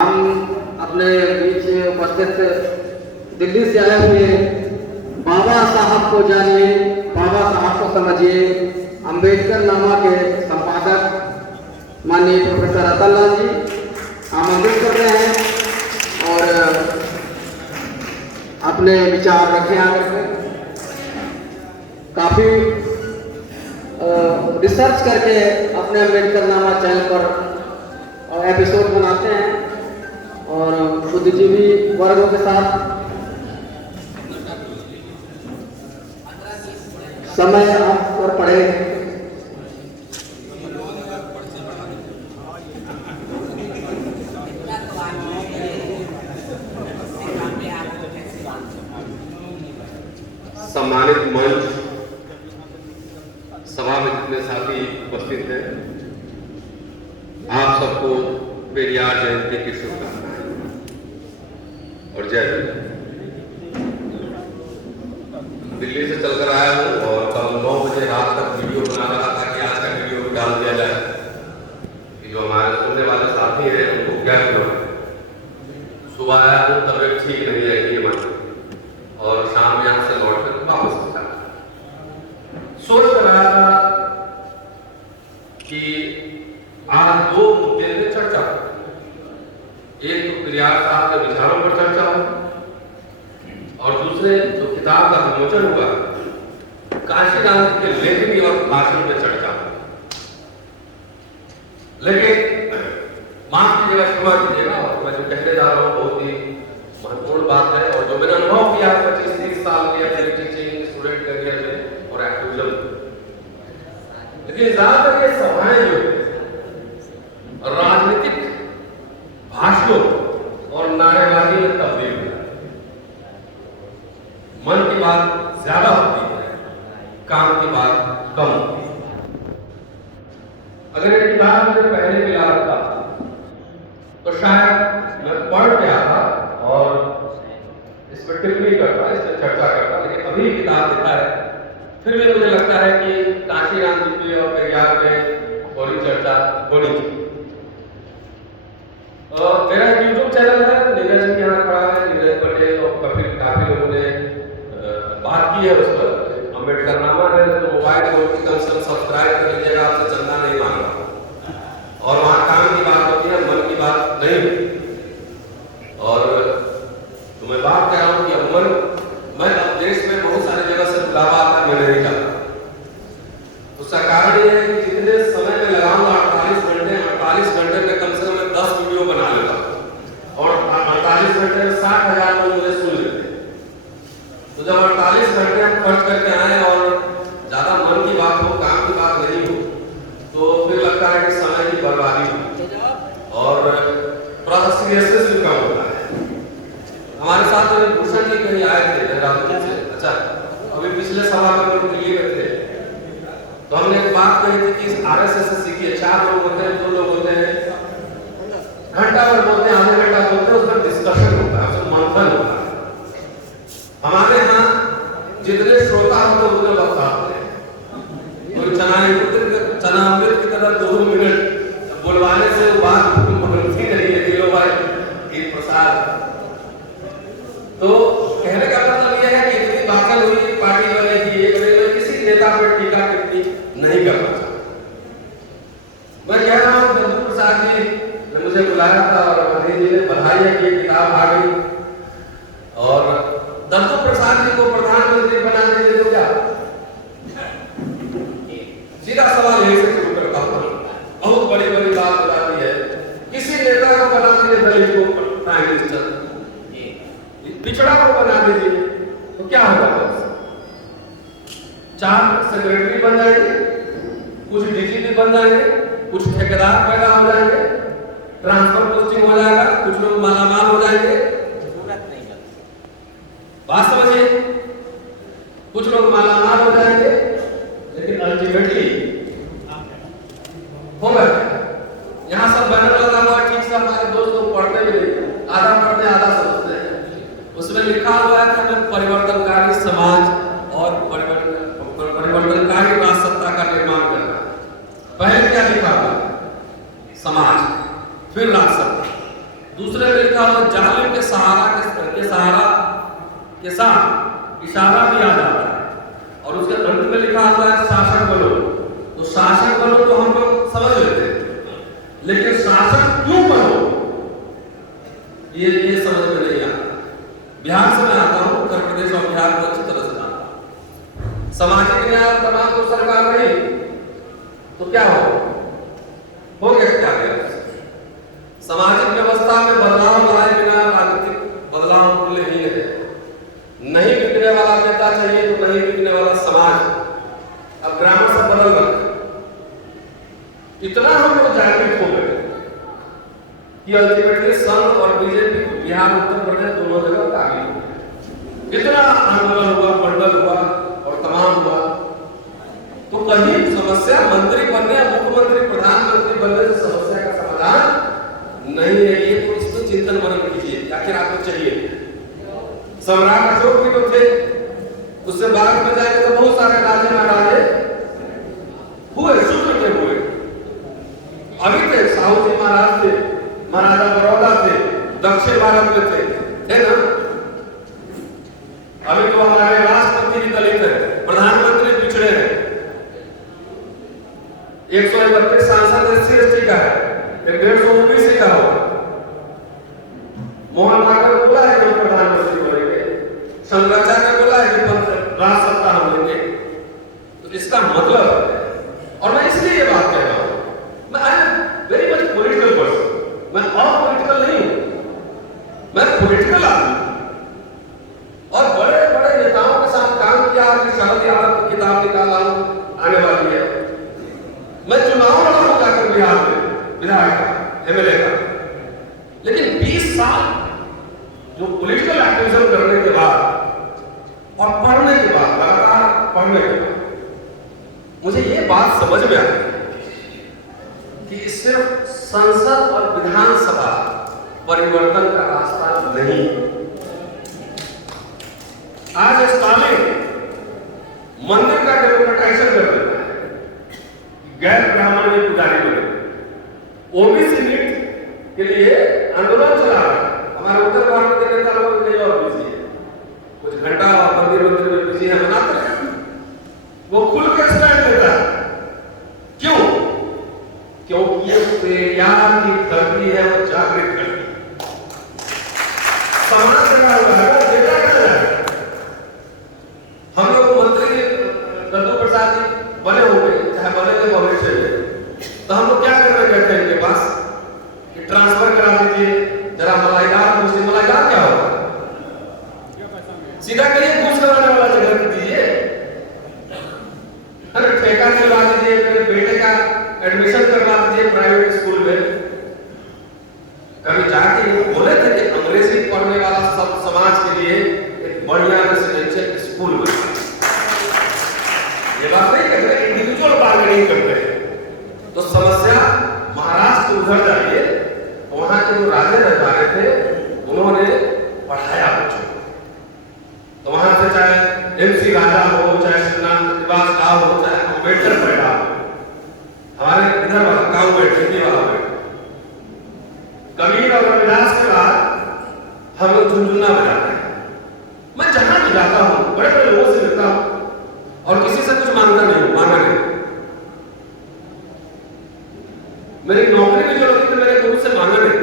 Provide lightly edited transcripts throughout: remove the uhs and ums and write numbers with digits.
हम अपने बीच उपस्थित दिल्ली से आए हुए बाबा साहब को जानिए, बाबा साहब को समझिए, अंबेडकर नामा के संपादक माननीय प्रोफेसर अतल लाल जी आमंत्रित कर रहे हैं और अपने विचार रखें आगे। काफ़ी रिसर्च करके अपने अंबेडकर नामा चैनल पर एपिसोड बनाते हैं और बुद्धिजीवी वर्गों के साथ समय आप पर पड़े। सम्मानित मंच, सभा में जितने साथी उपस्थित हैं, आप सबको पेरियार जयंती की शुभकामनाएं और जय हिंद। दिल्ली से चलकर आया हूँ और कल 9 बजे रात तक वीडियो बना रहा था कि आज का वीडियो भी डाल दिया जाए कि जो हमारे सुनने वाले साथी हैं उनको गैप लो। सुबह आया हूँ, तबियत ठीक नहीं रहती है मन, और शाम यहाँ से लौट कर वापस आ सोच रहा था कि आज 2 मुद्दे में चर्चा हो। एक तो पेरियार साहब के विचारों पर चर्चा हो और दूसरे जो किताब का विमोचन हुआ काशीराम के लेखनी और भाषण पर चर्चा हो। लेकिन माफ कीजिएगा, क्षमा कीजिएगा, और मैं जो कहने जा रहा हूँ बहुत ही महत्वपूर्ण बात है और जो मैंने अनुभव किया 25-30 साल के अपने टीचिंग स्टूडेंट करियर में और एक्टिविज्म। लेकिन ज्यादातर ये सभाएं जो राजनीतिक भाषणों और नारेबाजी में तब्दील हो जाती है। मन की बात ज्यादा होती है, काम की बात कम होती है। अगर ये किताब मुझे पहले मिला होता तो शायद मैं पढ़ के आता और इस पर टिप्पणी करता, इस पर चर्चा करता। लेकिन अभी किताब लिखा है, फिर भी मुझे लगता है कि काशीराम जी पे और पेरियार पे थोड़ी चर्चा होनी चाहिए। मेरा यूट्यूब चैनल है, नीरज भी यहाँ खड़ा है, नीरज पटेल, और काफी लोगों ने बात की है उस पर। अंबेडकर नामा है तो मोबाइल को कम से कम सब्सक्राइब कर लीजिएगा, आपसे चंदा नहीं मांग रहा। और वहाँ काम की बात होती है, मन की बात नहीं होती। और तो मैं बात कह रहा हूँ कि मन, मैं अब देश में बहुत सारी जगह से बुलावा आता है, मैं नहीं करता। उसका कारण ये है कि जितने समय में लगाऊंगा 48 घंटे में कम से कम मैं 10 वीडियो बना लेता हूँ और 48 घंटे में 60,000 लोग मुझे सुन लेते हैं। तो जब 48 घंटे हम खर्च करके आए और ज्यादा मन की बात हो, काम की बात नहीं हो, तो फिर लगता है कि समय की बर्बादी हो और थोड़ा सा सीरियसनेस भी कम होता है। हमारे साथ भूषण जी कहीं आए थे देहरादून से। अच्छा, अभी पिछले सभा में लोग दिल्ली में थे तो हमने एक बात कही थी कि आरएसएस से सीखिए। 4 लोग होते हैं, 2 लोग होते हैं, घंटा भर बोलते हैं, आधे घंटा बोलते हैं, उसमें डिस्कशन होता है, उसमें मंथन होता है। हमारे यहाँ जितने श्रोता होते हैं उतने वक्ता होते हैं। कोई चनामृत की तरह 2 मिनट बुलवाने से वो बात बदलती नहीं है। लो भाई एक प्रसाद। तो कहने का मतलब यह है कि इतनी भाषण हुई, पार्टी बनेगी, ये बनेगी, किसी नेता पर टीका टिप्पणी नहीं करना चाहता। मैं कह रहा हूँ दद्दू प्रसाद जी ने मुझे बुलाया था और मोदी जी ने बधाई है कि किताब आ गई। और दद्दू प्रसाद जी को प्रधानमंत्री बनाने के लिए क्या, सीधा सवाल यही से शुरू करता हूँ। बहुत बड़ी बड़ी बात बताती है, किसी नेता को बना दीजिए, दलित को प्राइम मिनिस्टर, पिछड़ा को बना दीजिए, तो क्या होगा? 4 सेक्रेटरी बन जाएंगे, कुछ डीजीपी बन जाएंगे, कुछ ठेकेदार पैदा हो जाएंगे, ट्रांसफर पोस्टिंग हो जाएगा, कुछ लोग मालामाल हो जाएंगे। बात समझिए, कुछ लोग मालामाल हो जाएंगे, लेकिन अल्टीमेटली होगा यहाँ सब बैनर लगा हुआ, ठीक से हमारे दोस्त लोग पढ़ते भी नहीं, आधा पढ़ते आधा समझते हैं। उसमें लिखा हुआ है कि हमें परिवर्तनकारी समाज और परिवर्तनकारी राष्ट्र सत्ता का निर्माण करना। पहले क्या लिखा हुआ? समाज, फिर राष्ट्र सत्ता, दूसरा दूसरे में लिखा हुआ जालिम के सहारा के साथ इशारा भी आ जाता है, और उसके अंत में लिखा हुआ है शासक बनो। तो शासक बनो तो हम लोग समझ लेते हैं, लेकिन शासक क्यों बनो ये समझ में नहीं आता। बिहार से मैं आता हूँ, उत्तर प्रदेश और बिहार को अच्छी तरह से जानता हूँ। सामाजिक न्याय तमाम को सरकार नहीं तो क्या हो गया क्या गया? सामाजिक व्यवस्था में बदलाव लाए बिना राजनीतिक बदलाव मूल्यहीन है। नहीं बिकने वाला नेता चाहिए तो नहीं बिकने वाला समाज। अब ग्रामर से बदल रहा है। इतना हम लोग जागृत हो गए कि अल्टीमेटली संघ और बीजेपी बिहार उत्तर प्रदेश दोनों जगह काबिल हो गए। इतना आंदोलन हुआ, मंडल हुआ और तमाम हुआ, तो कहीं समस्या मंत्री बनने या मुख्यमंत्री प्रधानमंत्री बनने से समस्या का समाधान नहीं है। ये तो इसमें चिंतन मनन कीजिए, आखिर आपको चाहिए। सम्राट अशोक भी तो थे, उससे बाद में जाके तो बहुत सारे राजे महाराजे हुए, शूद्र के हुए। अभी थे साहू जी महाराज थे, महाराजा बड़ौदा थे, दक्षिण भारत में थे, है ना? अभी तो हमारे राष्ट्रपति भी दलित है, प्रधानमंत्री पिछड़े हैं, 131 सांसद SC/ST का है, 150 OBC का होगा। मोहन भागवत बोला है कि प्रधानमंत्री बनेंगे, शंकराचार्य ने बोला है कि राज सत्ता हम लेंगे। तो इसका मतलब, और मैं इसलिए ये बात कह रहा हूं, मैं I am very much political person, मैं अपॉलिटिकल नहीं हूं, मैं पॉलिटिकल आदमी। और बड़े बड़े नेताओं के साथ काम किया, शरद यादव की किताब निकाला हूं, आने वाली है। मैं चुनाव लड़ा हूं जाकर बिहार में, विधायक का, MLA का। लेकिन 20 साल जो पॉलिटिकल एक्टिविज्म करने के बाद और पढ़ने के बाद, लगातार पढ़ने के बाद, मुझे ये बात समझ में आई कि सिर्फ संसद और विधानसभा परिवर्तन का रास्ता नहीं। आज स्टालिन मंदिर का डेमोक्रेटाइजेशन कर देता है, गैर ब्राह्मण में पुजारी बने, OBC नीट के लिए आंदोलन चला रहा है। हमारे उत्तर भारत के नेता लोग नहीं और बिजी है, कुछ घंटा और मंदिर में बिजी है, मनाते हैं। वो खुल के स्टैंड लेता है। क्यों? क्योंकि ये पेरियार की धरती है, वो जागृत करती है। समाज जगा हुआ है, वो बेटा कहा जाए। हम लोग मंत्री दत्तू प्रसाद जी बने होंगे, चाहे बने भविष्य में, तो हम लोग क्या करना कहते हैं इनके पास कि ट्रांसफर करा दीजिए, जरा मलाईदार कुर्सी। मलाईदार क्या होगा? सीधा करिए घूस कराने वाला जगह दीजिए, अरे ठेका दिलवा दीजिए, मेरे बेटे का एडमिशन करवा दीजिए प्राइवेट स्कूल में। कभी जाके ये बोले थे कि अंग्रेजी पढ़ने वाला सब समाज के लिए एक बढ़िया रेसिडेंशियल स्कूल बना। ये बात नहीं कहते, इंडिविजुअल बार्गेनिंग करते हैं। तो समस्या महाराष्ट्र उधर जाइए, वहां के जो राजे रजवाड़े थे उन्होंने पढ़ाया बच्चों को। तो वहां से चाहे MC राजा हो, चाहे श्रीनिवास राव हो, चाहे अम्बेडकर पैदा हो, हमारे इधर वाला गांव में ठेकी वाला बैठा। कबीर और रविदास के बाद हम लोग झुनझुना बजाते हैं। मैं जहां भी जाता हूं, बड़े बड़े लोगों से मिलता हूं और किसी से कुछ मांगता नहीं, मांगा नहीं। मेरी नौकरी में जो लगी थी, मेरे गुरु से मांगा नहीं,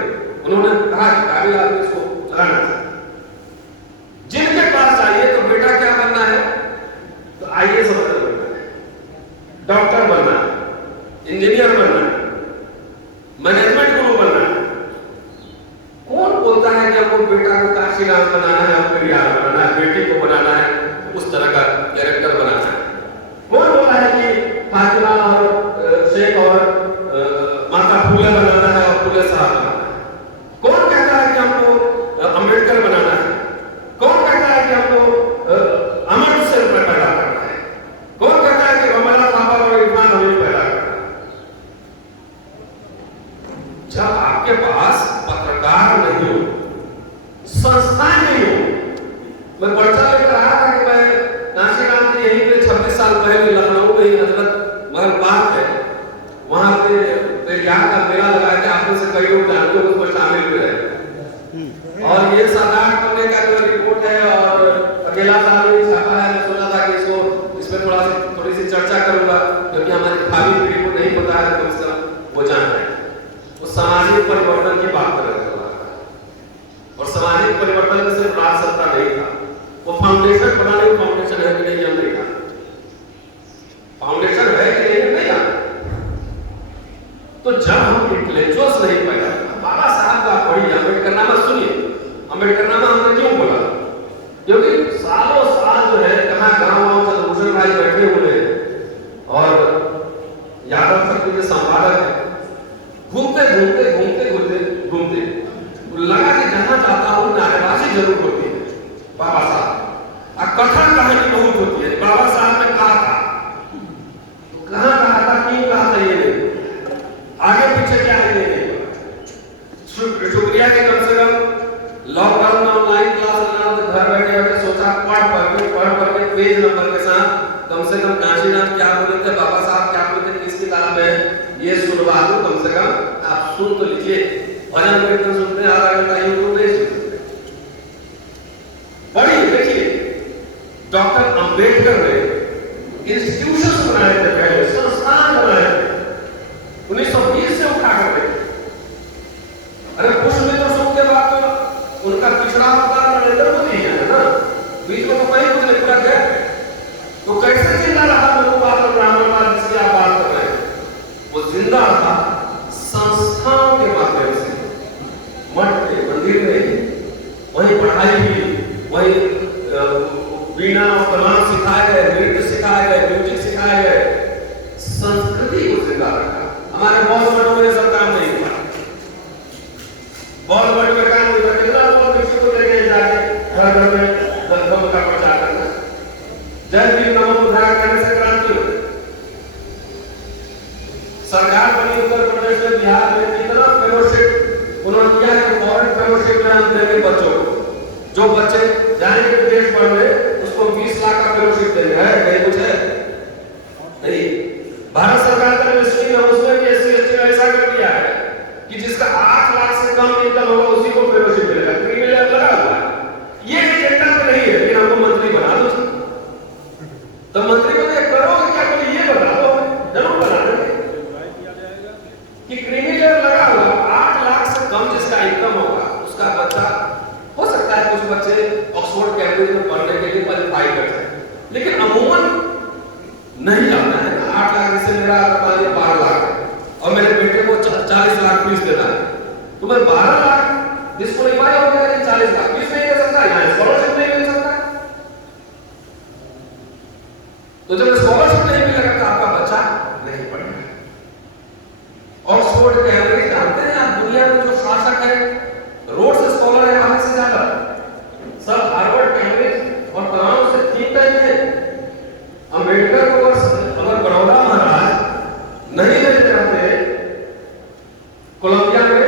उन्होंने कहा कि काबिल आदमी इसको चलाना चाहिए। जिनके पास जाइए तो बेटा क्या बनना है, तो IAS ऑफिसर बनना है, डॉक्टर बनना है, इंजीनियर बनना है, मैनेजमेंट गुरु बनना है। कौन बोलता है कि हमको बेटा को काशीनाथ बनाना है, हमको यार बनाना है, बेटी को बनाना है, उस तरह का कैरेक्टर बनाना है? कौन बोलता है कि फातिमा और शेख और माता फूले बनाना है और फूले साहब बनाना है? कौन कहता है कि हमको अम्बेडकर बनाना है? कौन कहता है कि हमको अमर हुसैन पैदा करना है? कौन कहता है कि रमला साहब और इरफान हमीद पैदा करना है? जब आपके पास पत्रकार नहीं हो, संस्थाएं नहीं हो। मैं पर्चा लेकर आया था कि मैं नासिराम के यहीं पे 26 साल पहले लखनऊ में ही हजरत महल पार्क है, वहां पे यहाँ का मेला लगाया कि आप में से कई लोग जानते हो, उसमें शामिल हुए हैं। और ये 7-8 पन्ने का जो रिपोर्ट है और अकेला साहब ने छापा है, मैं सोचा था कि इसको इस पर थोड़ी सी चर्चा करूंगा, क्योंकि हमारी भावी पीढ़ी को नहीं पता है, कम से कम वो जान रहे हैं। वो सामाजिक परिवर्तन की बात कर रहे थे और सामाजिक परिवर्तन में सिर्फ राज सत्ता नहीं था, वो फाउंडेशन, पता नहीं फाउंडेशन है कि नहीं, हम नहीं था, फाउंडेशन है कि नहीं आता। तो जब हम इंटेलेक्चुअल्स नहीं पैदा, बाबा साहब का पढ़िए, अम्बेडकर नामा सुनिए। अम्बेडकर नामा हमने क्यों बोला? क्योंकि सालों साल जो है कहाँ गाँव चंद्रभूषण भाई बैठे हुए और यादव शक्ति के संपादक है, घूमते घूमते घूमते घूमते घूमते लगा कि जहाँ जाता हूँ नारेबाजी जरूर होती है बाबा साहब, और कथन कहानी बहुत होती है। बाबा साहब ने कहा था, कहाँ कहा था, क्यों कहा था, ये नहीं, आगे पीछे क्या है ये नहीं। शुक्रिया कि कम से कम लॉकडाउन में ऑनलाइन क्लास लेना, तो घर बैठे बैठे सोचा पढ़ के पेज नंबर के साथ कम से कम काशीनाथ क्या बोले थे, बाबा साहब क्या बोले थे, किस किताब में, ये सुनवा दूं, कम से कम आप सुन तो लीजिए। भजन कीर्तन सुनते हैं आधा घंटा, यूट्यूब नहीं सुन सकते। पढ़िए देखिए, डॉक्टर अंबेडकर ने इंस्टीट्यूशंस बनाए थे, पहले संस्थान बनाए थे 1920 से उठा करके। अरे पुष्पमित्र सुख के बाद तो उनका पिछड़ा अवतार नरेंद्र मोदी है ना, बीच में तो कहीं कुछ नहीं, पूरा गैप है। तो कैसे जिंदा रहा लोकवाद और ब्राह्मणवाद जिसकी आप बात कर रहे हैं? वो जिंदा रहा संस्थाओं के माध्यम से, मठ के, मंदिर में, वहीं पढ़ाई हुई, वहीं वीणा और कमान सिखाए गए, नृत्य सिखाए गए, म्यूजिक सिखाए गए, संस्कृति को जिंदा रखा। हमारे बॉलीवुड में सब काम नहीं हुआ, बॉलीवुड में काम हुआ, कितना लोग किसी को लेके जाके घर घर में धर्म का प्रचार करना, जय भीम नमो बुद्धाय करने से क्रांति हुई। सरकार बनी उत्तर प्रदेश में, बिहार में, कितना फेलोशिप उन्होंने किया है, फॉरेन फेलोशिप में हम देंगे बच्चों को, जो बच्चे जाएंगे विदेश पढ़ने उसको 20 लाख का फेलोशिप देंगे, है कहीं कुछ है नहीं। भारत सरकार का जो स्कीम है उसमें भी एससी एसटी ऐसा कर दिया है कि जिसका 8 लाख से कम इनकम होगा उसी को फेलोशिप मिलेगा, क्रिमिनल लगा हुआ है। ये एजेंडा तो नहीं है कि हमको मंत्री बना दो, तो मंत्री बने करोगे क्या, बोले ये बना दो, जरूर बना देंगे कि क्रिमिनल लगा हुआ 8 लाख से कम जिसका इनकम होगा उसका बच्चा, हो सकता है कुछ बच्चे ऑक्सफोर्ड कैम्ब्रिज में पढ़ने के लिए क्वालिफाई करते हैं, लेकिन अमूमन नहीं जाता है। 8 लाख से मेरा 12 लाख है और मेरे बेटे को 40 लाख फीस देना है, तो मैं 12 लाख डिस्क्वालीफाई हो गया, 40 लाख फीस नहीं दे सकता, यहाँ स्कॉलरशिप नहीं मिल सकता। तो जब स्कॉलरशिप नहीं मिलेगा तो आपका बच्चा नहीं पढ़ेगा। ऑक्सफोर्ड कैम्ब्रिज जानते हैं आप, दुनिया में जो शासक है, रोड से स्कॉलर है वहां से ज्यादा, सब हार्वर्ड कैम्ब्रिज और तमाम से 3 टाइम है। अंबेडकर को अगर बड़ौदा महाराज नहीं लेते रहते कोलंबिया में,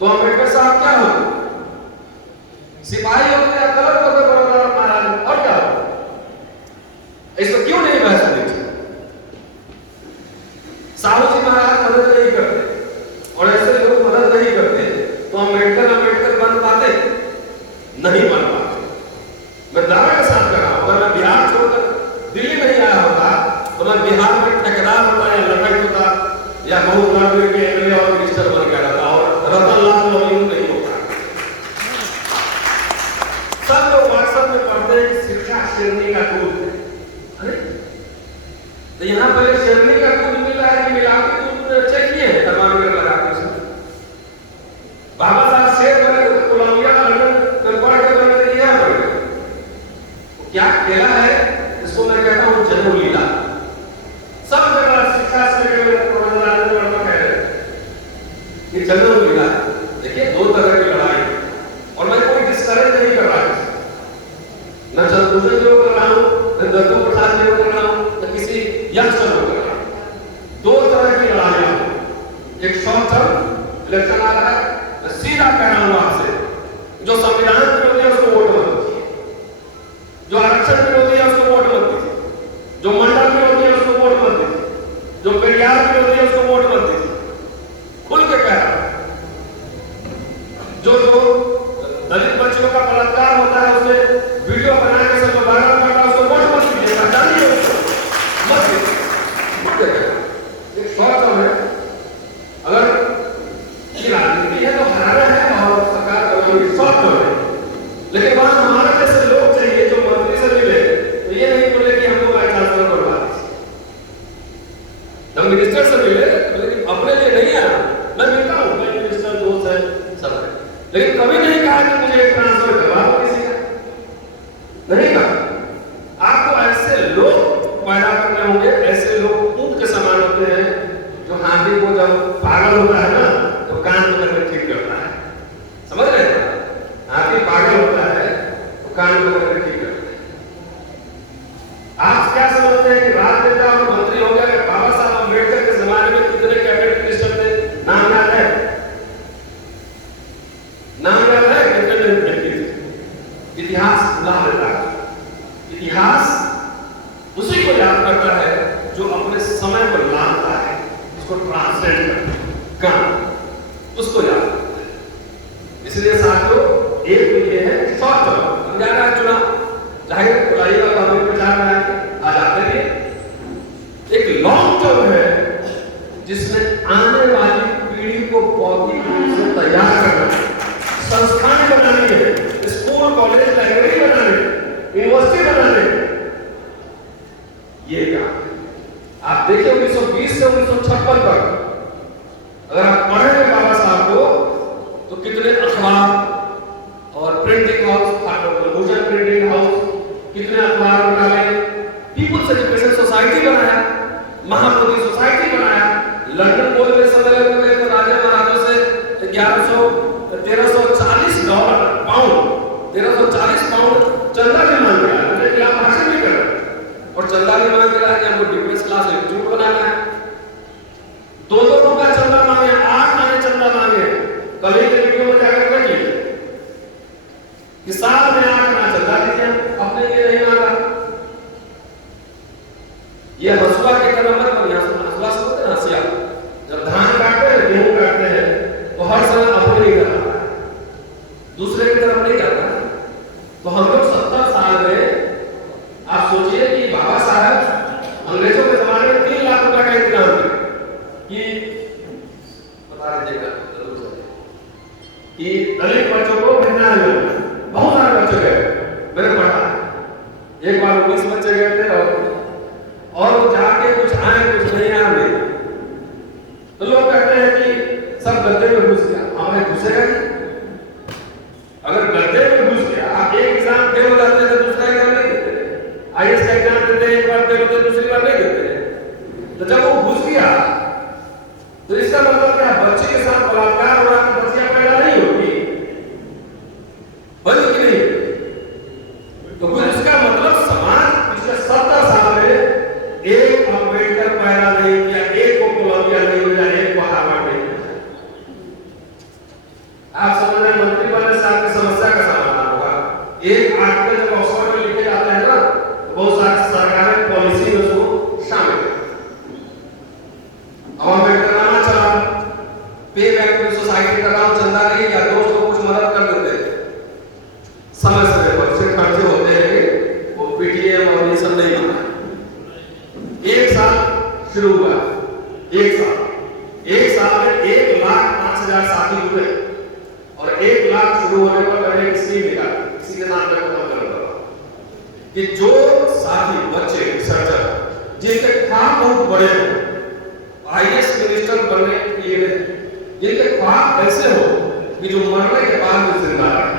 तो अंबेडकर साहब क्या होते, सिपाही होते या कलर होते बड़ौदा महाराज, और क्या होते? इसको क्यों नहीं बहस होनी चाहिए? साहू जी महाराज मदद नहीं करते और ऐसे लोग मदद नहीं करते, तो अंबेडकर बन पाते नहीं, बन पाते। मैं दावे के साथ कर रहा हूं, अगर मैं बिहार छोड़कर दिल्ली नहीं आया होता तो मैं बिहार में ठेकेदार होता या लड़ाई होता या बहुत लड़के के एमएलए और मिनिस्टर बन गया था और रतन लाल लोहिया नहीं होता। सब लोग व्हाट्सएप में पढ़ते हैं शिक्षा शेरनी का दूध है, अरे तो यहाँ पर शेरनी का दूध मिल रहा है कि मिलावटी दूध चेक किए हैं थर्मामीटर लगा के उसमें। बाबा साहब शेर बने तो कोलंबिया लंदन पढ़ के बने थे, यहाँ पढ़ गए। क्या खेला है इसको मैं कहता हूँ जन्म लीला। सब जगह शिक्षा से कि जन्म लीला। देखिए 2 तरह की लड़ाई, और मैं कोई डिस्करेज नहीं कर रहा हूँ, न चंद्रभूषण जी को कर रहा हूँ, न दत्तू प्रसाद जी को कर रहा हूँ, न किसी यंगस्टर को कर रहा हूँ। 2 तरह की लड़ाइयाँ, एक शॉर्ट टर्म इलेक्शन आ रहा है, सीधा कह रहा हूँ आपसे, जो संविधान विरोधी है उसको वोट मत दीजिए, जो आरक्षण विरोधी है उसको वोट मत दीजिए, जो मंडल विरोधी है उसको वोट मत दीजिए, जो पेरियार विरोधी है उसको वोट मत दीजिए। खुल के कह रहा हूं, जो दलित बच्चों का बलात्कार होता है उसे वीडियो बना के सब वायरल करता है, उसको वोट मत दीजिए, हटाइए उसको, मत दीजिए। एक शॉर्ट टर्म है, अगर ये राजनीति है तो हराना है और सरकार बनानी शॉर्ट टर्म है, लेकिन वहां हमारे जैसे लोग चाहिए जो मंत्री से मिले तो ये नहीं बोले कि हमको वाइस चांसलर बनवा दीजिए, हम मिनिस्टर से मिले लेकिन अपने लिए नहीं आया। मैं मिलता हूँ, मैं मिनिस्टर दोस्त है सब है, लेकिन कभी नहीं कहा कि मुझे एक ट्रांसफर करवा दो किसी का, नहीं कहा। आपको ऐसे लोग पैदा करने होंगे, ऐसे लोग ऊंट के समान होते हैं जो हाथी को जब पागल होता है ना तो कान पकड़ कर ठीक करता है, समझ रहे हैं? हाथी पागल होता है तो कान पकड़ कर ठीक करता है। आप क्या समझते हैं कि राजनेता और मंत्री हो गया? बाबा साहब अम्बेडकर के जमाने में कितने कैबिनेट मिनिस्टर थे, नाम याद है? नाम याद है? कितने मंत्री थे? इतिहास भुला देता है। इतिहास उसी को याद करता है जो अपने समय पर लाता है, उसको ट्रांसलेट करता है, उसको याद करता है। इसलिए साथियों, एक तो ये है शॉर्ट टर्म, हम जा रहे हैं चुनाव, जाहिर बुलाइएगा तो हमें प्रचार में आ जाते हैं। एक लॉन्ग टर्म है जिसमें आने वाली पीढ़ी को बौद्धिक रूप से तैयार करना है, संस्थान बनानी है, स्कूल कॉलेज लाइब्रेरी बनाने, यूनिवर्सिटी बनाने, ये काम है। आप देखिए 1920 से 1956 तक अगर आप पढ़ेंगे बाबा साहब को तो कितने अखबार और printing house, Bhushan printing house, कितने अखबार निकाले, पीपुल्स एजुकेशन सोसाइटी बनाया, महाबोधि सोसाइटी बनाया, लंदन बोल में सम्मेलन में गए तो राजा महाराजों से 1340 डॉलर पाउंड 1340 पाउंड चंदा भी मांग लिया, उनके खिलाफ भाषण भी कर और चंदा भी मांग रहा है कि हमको डिफेंस क्लास इंस्टीट्यूट बनाना है। 2-2 का चंदा मांगे, 8 आने चंदा मांगे, कल ही के वीडियो में जाकर देखिए कि साल में 8 आना चंदा दीजिए, अपने लिए नहीं मांगा। ये हसुआ के तरह मत बनिए, हसुआ से होते हैं हसिया, जब धान काटते हैं, गेहूं काटते हैं तो हर समय अपने ही करता है, दूसरे की तरफ नहीं जाता। तो हम लोग 70 साल में आप सोचिए कि बाबा साहब अंग्रेजों के जमाने में 3 लाख रुपए का इंतजाम किया कि बता दीजिएगा कि दलित बच्चों को मिलना है, बहुत सारे बच्चे गए, मैंने पढ़ा एक बार 19 बच्चे गए थे और वो जाके कुछ आए कुछ नहीं आए, तो लोग कहते हैं कि सब गद्दे में घुस गया, हमें घुसेगा नहीं। अगर गद्दे में घुस गया, आप एक एग्जाम फेल हो जाते हैं तो दूसरा एग्जाम नहीं देते, आईएएस का एग्जाम देते हैं, एक बार फेल होते दूसरी बार नहीं देते। तो जब वो घुस गया तो इसका मतलब क्या, बच्चे के साथ बलात्कार हो रहा है तो बच्चियां पैदा नहीं होगी, बंद की नहीं। तो कुछ इसका मतलब समाज पिछले 70 साल में एक अम्बेडकर पैदा नहीं किया, एक को कोलंबिया नहीं मिला, एक को हार्वर्ड नहीं मिला। आप समझ रहे हैं, मंत्री बनने से आपकी समस्या का समाधान होगा। एक आर्टिकल जब ऑक्सफोर्ड में लिखे जाते हैं ना, बहुत सारी सरकारें पॉलिसी में उसको शामिल करती हैं। अब अम्बेडकरनामा चला, पे बैक टू सोसाइटी का काम चंदा नहीं या दोस्त को कुछ मदद कर देते, समय समय पर से खर्चे होते हैं, वो पीटीएम और ये सब नहीं बना। एक साल शुरू हुआ, एक साल में 1,05,000 साथी जुड़े और 1 लाख शुरू होने पर मैंने एक स्कीम निकाली, इसी के नाम पे खत्म कर रहा कि जो साथी बच्चे रिसर्चर जिनके ख्वाब बहुत बड़े हो, आईएएस मिनिस्टर बनने के लिए, जिनके ख्वाब ऐसे हो कि जो मरने के बाद भी जिंदा रहे।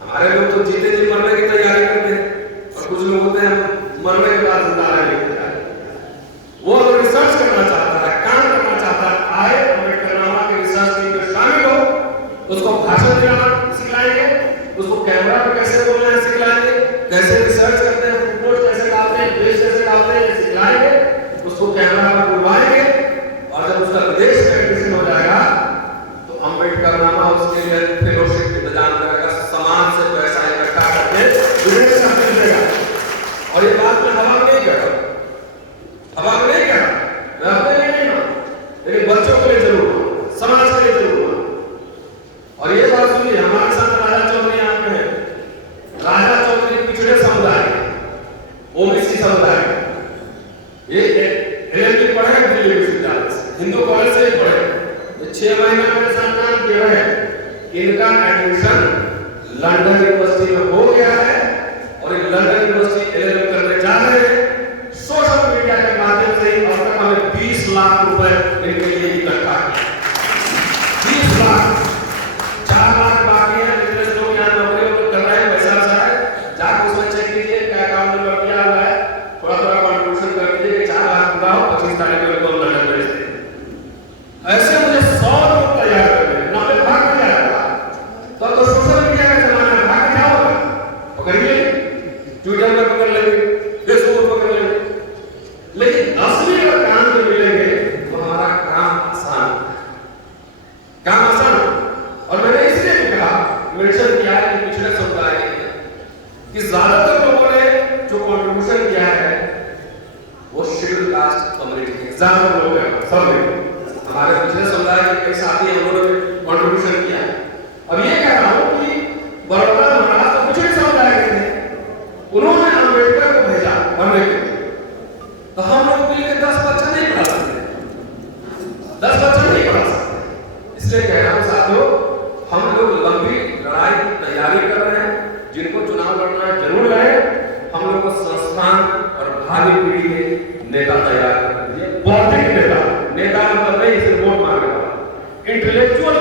हमारे लोग तो जीते जी मरने की तैयारी करते हैं और कुछ लोग होते हैं मरने के बाद जिंदा रहने की तैयारी। वो अगर रिसर्च करना चाहता है, काम करना चाहता है, आए अम्बेडकरनामा के रिसर्च टीम में शामिल हो, उसको भाषण देना सिखाएंगे, उसको कैमरा पे कैसे बोलना है सिखाएंगे, कैसे रिसर्च करते हैं, फुटनोट कैसे डालते हैं, पेज कैसे डालते हैं सिखाएंगे, उसको कैमरा पर बुलवाएंगे और जब उसका विदेश में एडमिशन हो जाएगा तो अम्बेडकरनामा उसके लिए फेलोशिप इंतजाम करेगा, समाज से पैसा इकट्ठा करके विदेश में भेजेगा। और ये बात मैं हवा में नहीं कर रहा, हवा में नहीं कर रहा, मैं अपने लिए नहीं, लेकिन बच्चों के लिए जरूर, समाज के लिए जरूर। ये है, इनका एडमिशन लंदन यूनिवर्सिटी में हो गया है और ये लंदन यूनिवर्सिटी एलएलएम करने जा रहे हैं। सोशल मीडिया के माध्यम से अब तक हमें 20 लाख रुपए इनके लिए इकट्ठा किया। 20 लाख, 4 लाख बाकी है। जितने लोग यहाँ नौकरी कर रहे हैं, पैसा सा है, जाकर उसमें चेक कीजिए क्या अकाउंट नंबर क्या हुआ है, थोड़ा थोड़ा कंट्रीब्यूशन कर दीजिए। 4 लाख पूरा हो, 25 तारीख को इनको लंदन भेज दें। ऐसे मुझे 100 लोग तैयार कर रहे हैं, ना पे भाग में जाएगा। तो सोशल मीडिया का जमाना है, भाग क्या होगा? पकड़ लिए, ट्विटर में पकड़ लेंगे, फेसबुक पर पकड़ लेंगे, लेकिन असली अगर काम में मिलेंगे तो हमारा काम आसान है। काम आसान है। और मैंने इसलिए भी कहा, मेंशन किया है कि पिछड़े समुदाय के कि ज्यादातर लोगों ने जो कंट्रीब्यूशन किया है वो शेड्यूल कास्ट कम्युनिटी के ज्यादातर लोग हैं। सब ने हमारे पिछड़े समुदाय के कई साथी हैं, उन्होंने कंट्रीब्यूशन किया। अब ये कह रहा हूं कि बड़ौदा महाराज तो पिछड़े समुदाय के थे, उन्होंने अम्बेडकर को भेजा पढ़ने के लिए, तो हम लोग मिलकर 10 बच्चा नहीं पढ़ा सकते, 10 बच्चा नहीं पढ़ा सकते। इसलिए कह रहा हूं साथियों, हम लोग लंबी लड़ाई की तैयारी कर रहे हैं। जिनको चुनाव लड़ना है जरूर लड़े। हम लोग को संस्थान और भावी पीढ़ी के नेता तैयार कर दिए, बौद्धिक नेता। नेता मतलब नहीं सिर्फ वोट मांगने वाला, इंटेलेक्चुअल